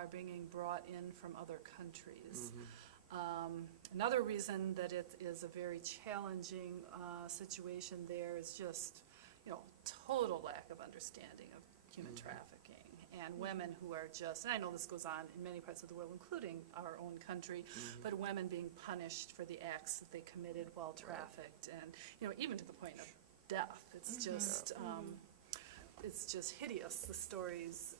are being brought in from other countries. Another reason that it is a very challenging situation there is just, total lack of understanding of human trafficking, and women who are just, and I know this goes on in many parts of the world, including our own country, but women being punished for the acts that they committed while trafficked, and even to the point of death. It's just it's just hideous, the stories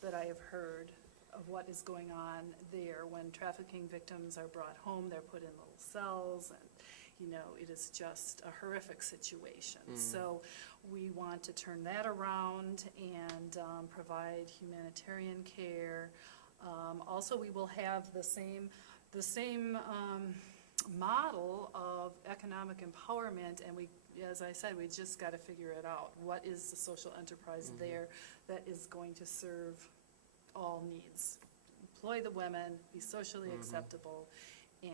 that I have heard of what is going on there when trafficking victims are brought home. They're put in little cells, and it is just a horrific situation. So we want to turn that around and provide humanitarian care. Also, we will have the same model of economic empowerment, and we, as I said, we just got to figure it out. What is the social enterprise there that is going to serve all needs? Employ the women, be socially acceptable, and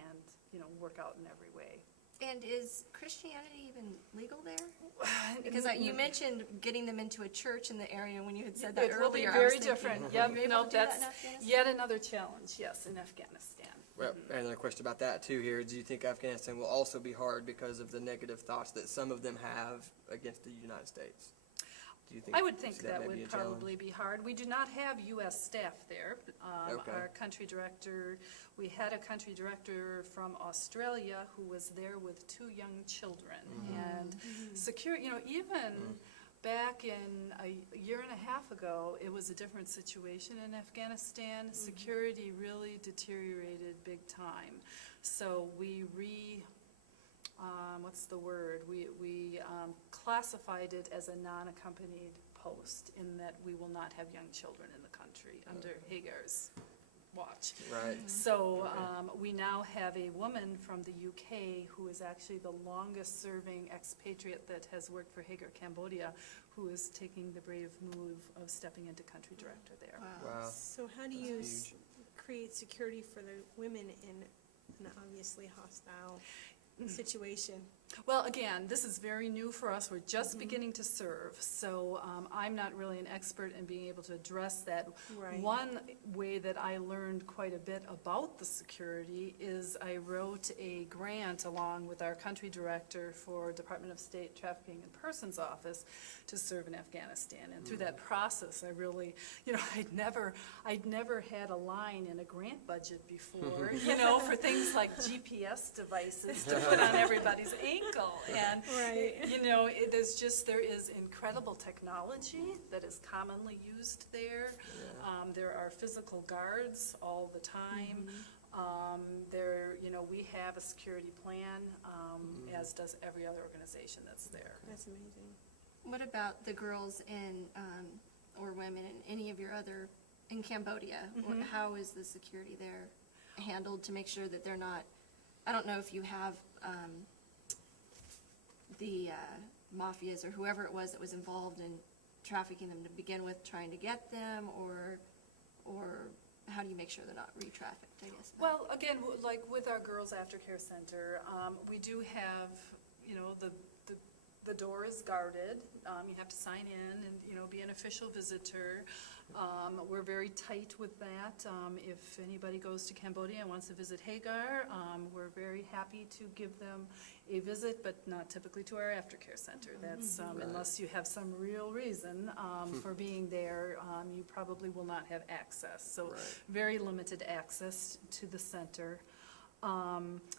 work out in every way. And is Christianity even legal there? Because you mentioned getting them into a church in the area when you had said that it earlier. Will be very different. Yep, that's that yet another challenge, yes, in Afghanistan. Well, another question about that too here. Do you think Afghanistan will also be hard because of the negative thoughts that some of them have against the United States? Do you think I would think that may would be a probably challenge? be hard. We do not have U.S. staff there. Okay. Our country director, we had a country director from Australia who was there with 2 young children. And security, even back in a year and a half ago, it was a different situation in Afghanistan. Security really deteriorated big time. So we classified it as a non-accompanied post, in that we will not have young children in the country under Hagar's watch. Right. So we now have a woman from the UK who is actually the longest serving expatriate that has worked for Hagar Cambodia, who is taking the brave move of stepping into country director there. Wow. So how do you Huge. create security for the women in an obviously hostile situation? Well, again, this is very new for us. We're just beginning to serve, so I'm not really an expert in being able to address that. Right. One way that I learned quite a bit about the security is I wrote a grant along with our country director for Department of State Trafficking and Persons Office to serve in Afghanistan. And through that process, I really, I'd never had a line in a grant budget before, for things like GPS devices to put on everybody's ankle. And Right. there is incredible technology that is commonly used there. There are physical guards all the time. We have a security plan, as does every other organization that's there. That's amazing. What about the girls or women in any of your in Cambodia? How is the security there handled to make sure that they're not, I don't know if you have the mafias or whoever it was that was involved in trafficking them to begin with, trying to get them, or how do you make sure they're not re-trafficked, I guess? Well, again, like with our Girls Aftercare Center, we do have, the door is guarded. You have to sign in and, be an official visitor. We're very tight with that. If anybody goes to Cambodia and wants to visit Hagar, we're very happy to give them a visit, but not typically to our Aftercare Center. That's, unless you have some real reason for being there, you probably will not have access. So very limited access to the center.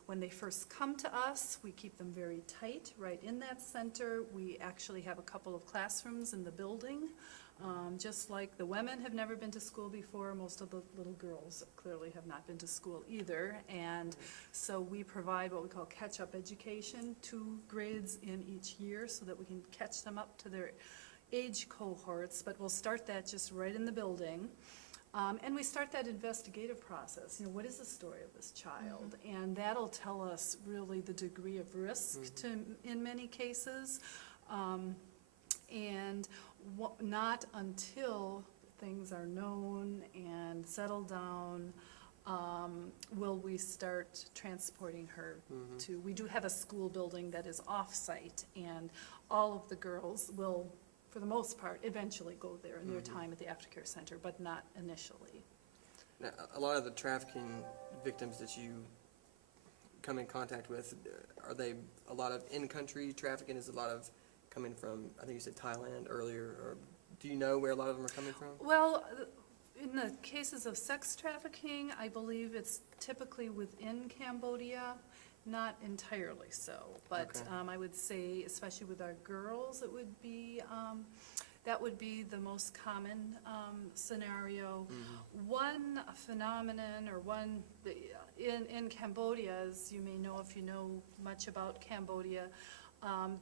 When they first come to us, we keep them very tight right in that center. We actually have a couple of classrooms in the building. Just like the women have never been to school before, most of the little girls clearly have not been to school either. And so we provide what we call catch-up education, 2 grades in each year, so that we can catch them up to their age cohorts. But we'll start that just right in the building. And we start that investigative process. What is the story of this child? And that'll tell us really the degree of risk in many cases. And not until things are known and settled down will we start transporting her to. We do have a school building that is off-site, and all of the girls will, for the most part, eventually go there in their time at the Aftercare Center, but not initially. Now, a lot of the trafficking victims that you come in contact with, are they a lot of in-country trafficking? Is a lot of coming from, I think you said Thailand earlier, or do you know where a lot of them are coming from? Well, in the cases of sex trafficking, I believe it's typically within Cambodia, not entirely so. But Okay. I would say, especially with our girls, it would be, that would be the most common scenario. One phenomenon, or one, in Cambodia, as you may know if you know much about Cambodia,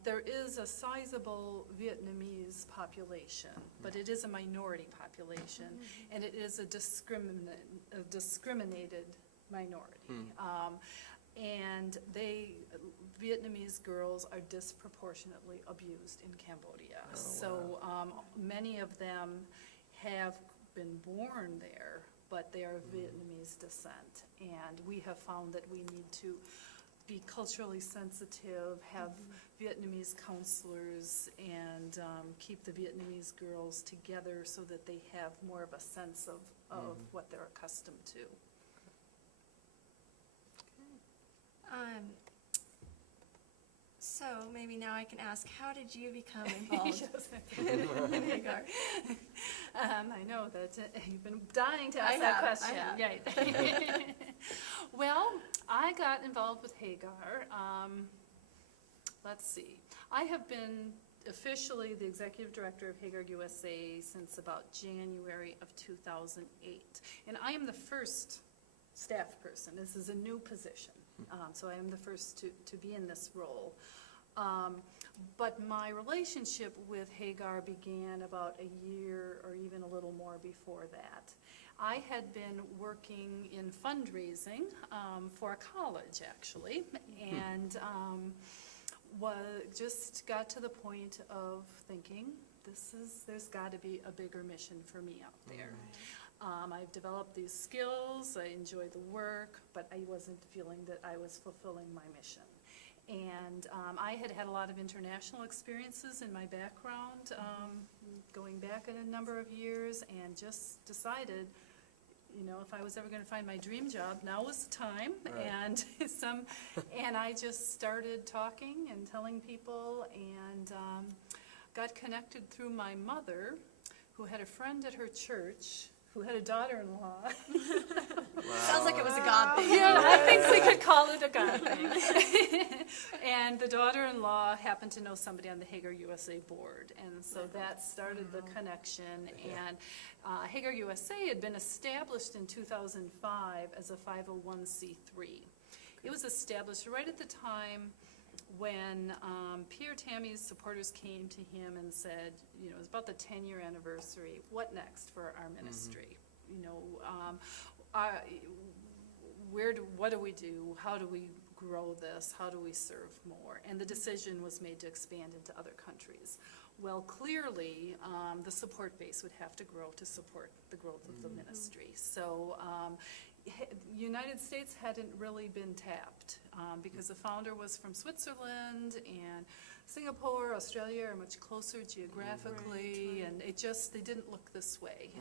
there is a sizable Vietnamese population, but it is a minority population, and it is a discriminated minority. And Vietnamese girls are disproportionately abused in Cambodia. So many of them have been born there, but they are of Vietnamese descent. And we have found that we need to be culturally sensitive, have Vietnamese counselors, and keep the Vietnamese girls together so that they have more of a sense of what they're accustomed to. So maybe now I can ask, how did you become involved in Hagar? I know that you've been dying to I ask that have, question. I Right. Well, I got involved with Hagar. Let's see. I have been officially the executive director of Hagar USA since about January of 2008. And I am the first staff person. This is a new position. So I am the first to be in this role. But my relationship with Hagar began about a year or even a little more before that. I had been working in fundraising for a college, actually, and just got to the point of thinking, there's got to be a bigger mission for me out there. I've developed these skills, I enjoy the work, but I wasn't feeling that I was fulfilling my mission. And I had had a lot of international experiences in my background, going back a number of years, and just decided, if I was ever going to find my dream job, now was the time. Right. And I just started talking and telling people, and got connected through my mother, who had a friend at her church who had a daughter-in-law. Sounds like it was a God thing. Yeah, I think we could call it a God thing. And the daughter-in-law happened to know somebody on the Hagar USA board, and so that started the connection. And Hagar USA had been established in 2005 as a 501c3. It was established right at the time when Pierre Tammy's supporters came to him and said, it was about the 10-year anniversary, what next for our ministry? What do we do? How do we grow this? How do we serve more? And the decision was made to expand into other countries. Well, clearly, the support base would have to grow to support the growth of the ministry. So United States hadn't really been tapped because the founder was from Switzerland, and Singapore, Australia are much closer geographically, and they didn't look this way.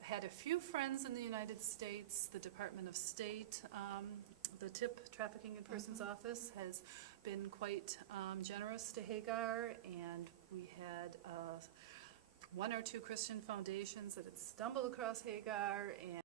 Had a few friends in the United States. The Department of State, the TIP, Trafficking in Persons Office, has been quite generous to Hagar, and we had one or two Christian foundations that had stumbled across Hagar, and